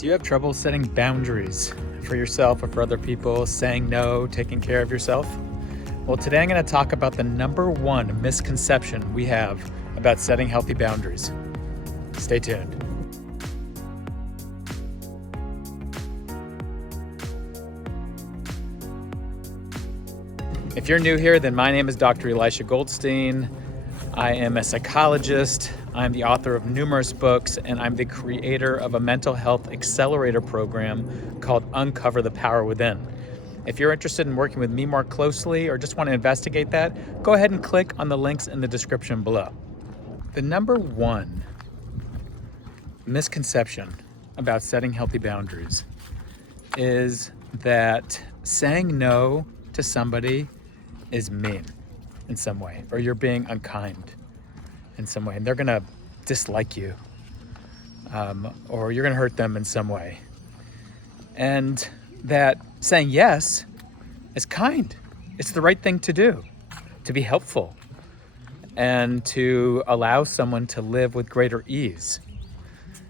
Do you have trouble setting boundaries for yourself or for other people, saying no, taking care of yourself? Well, today I'm going to talk about the number one misconception we have about setting healthy boundaries. Stay tuned. If you're new here, then my name is Dr. Elisha Goldstein. I am a psychologist. I'm the author of numerous books, and I'm the creator of a mental health accelerator program called Uncover the Power Within. If you're interested in working with me more closely or just want to investigate that, go ahead and click on the links in the description below. The number one misconception about setting healthy boundaries is that saying no to somebody is mean in some way, or you're being unkind in some way, and they're gonna dislike you, or you're gonna hurt them in some way. And that saying yes is kind. It's the right thing to do, to be helpful, and to allow someone to live with greater ease.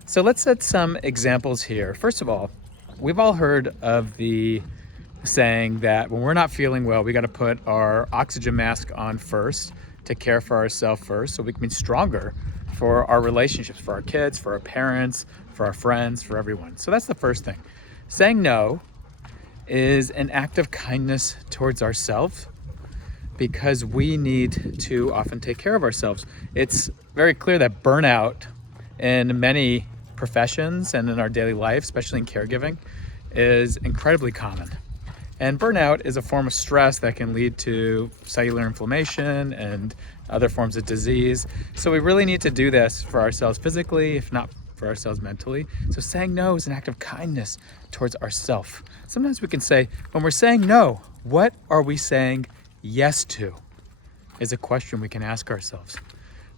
So let's set some examples here. First of all, we've all heard of the saying that when we're not feeling well, we got to put our oxygen mask on first to care for ourselves first so we can be stronger for our relationships, for our kids, for our parents, for our friends, for everyone. So that's the first thing. Saying no is an act of kindness towards ourselves because we need to often take care of ourselves. It's very clear that burnout in many professions and in our daily life, especially in caregiving, is incredibly common. And burnout is a form of stress that can lead to cellular inflammation and other forms of disease. So we really need to do this for ourselves physically, if not for ourselves mentally. So saying no is an act of kindness towards ourselves. Sometimes we can say, when we're saying no, what are we saying yes to? Is a question we can ask ourselves.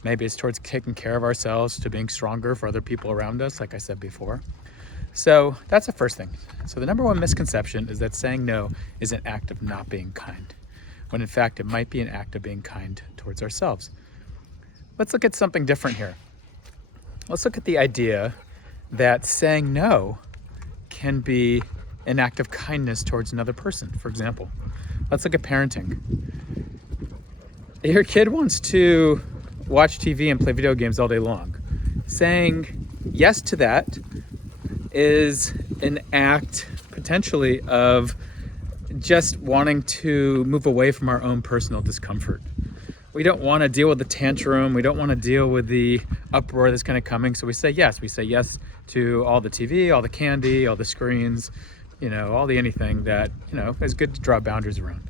Maybe it's towards taking care of ourselves, to being stronger for other people around us, like I said before. So that's the first thing. So the number one misconception is that saying no is an act of not being kind, when in fact it might be an act of being kind towards ourselves. Let's look at something different here. Let's look at the idea that saying no can be an act of kindness towards another person. For example, let's look at parenting. Your kid wants to watch TV and play video games all day long. Saying yes to that is an act potentially of just wanting to move away from our own personal discomfort. We don't want to deal with the tantrum. We don't want to deal with the uproar that's kind of coming. So we say yes. We say yes to all the TV, all the candy, all the screens, all the anything that, is good to draw boundaries around.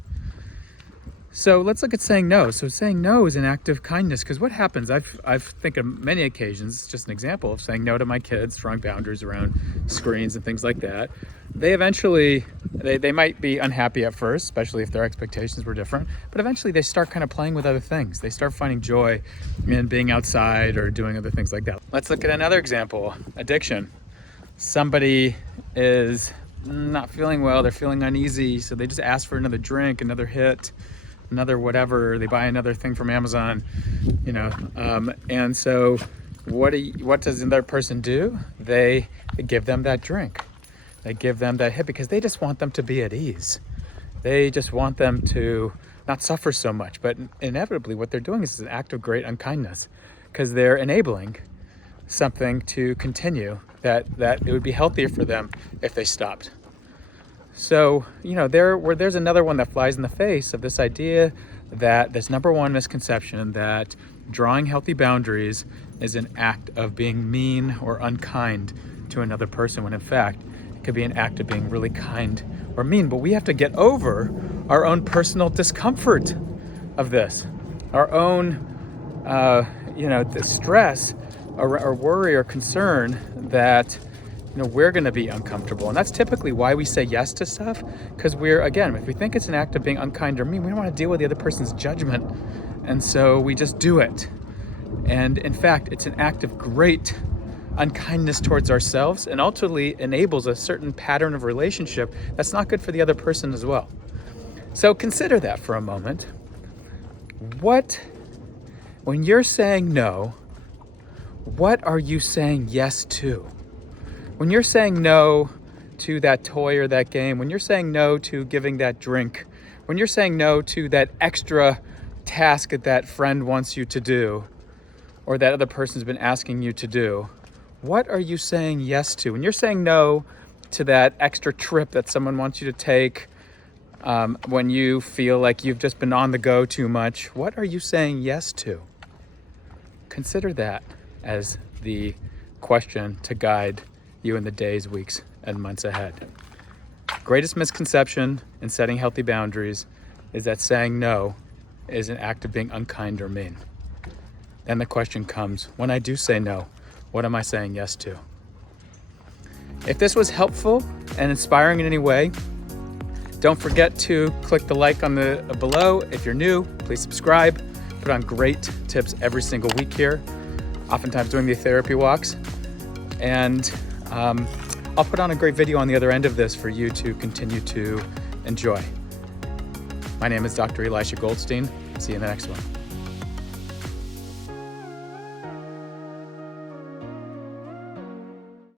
So let's look at saying no. So saying no is an act of kindness, because what happens, I've think of many occasions, just an example of saying no to my kids, drawing boundaries around screens and things like that. They eventually, they might be unhappy at first, especially if their expectations were different, but eventually they start kind of playing with other things. They start finding joy in being outside or doing other things like that. Let's look at another example, addiction. Somebody is not feeling well, they're feeling uneasy, so they just ask for another drink, another hit, another whatever, they buy another thing from Amazon, and so what does another person do? They give them that drink. They give them that hit because they just want them to be at ease. They just want them to not suffer so much. But inevitably what they're doing is an act of great unkindness, because they're enabling something to continue that it would be healthier for them if they stopped. So, there's another one that flies in the face of this idea that this number one misconception that drawing healthy boundaries is an act of being mean or unkind to another person, when in fact, it could be an act of being really kind or mean. But we have to get over our own personal discomfort of this, our own, the stress or worry or concern that we're going to be uncomfortable. And that's typically why we say yes to stuff, because if we think it's an act of being unkind or mean, we don't want to deal with the other person's judgment. And so we just do it. And in fact, it's an act of great unkindness towards ourselves, and ultimately enables a certain pattern of relationship that's not good for the other person as well. So consider that for a moment. When you're saying no, what are you saying yes to? When you're saying no to that toy or that game, when you're saying no to giving that drink, when you're saying no to that extra task that that friend wants you to do, or that other person's been asking you to do, what are you saying yes to? When you're saying no to that extra trip that someone wants you to take, when you feel like you've just been on the go too much, what are you saying yes to? Consider that as the question to guide you in the days, weeks, and months ahead. Greatest misconception in setting healthy boundaries is that saying no is an act of being unkind or mean. Then the question comes, when I do say no, what am I saying yes to? If this was helpful and inspiring in any way, don't forget to click the like on the below. If you're new, please subscribe. Put on great tips every single week here, oftentimes doing the therapy walks. And I'll put on a great video on the other end of this for you to continue to enjoy. My name is Dr. Elisha Goldstein. See you in the next one.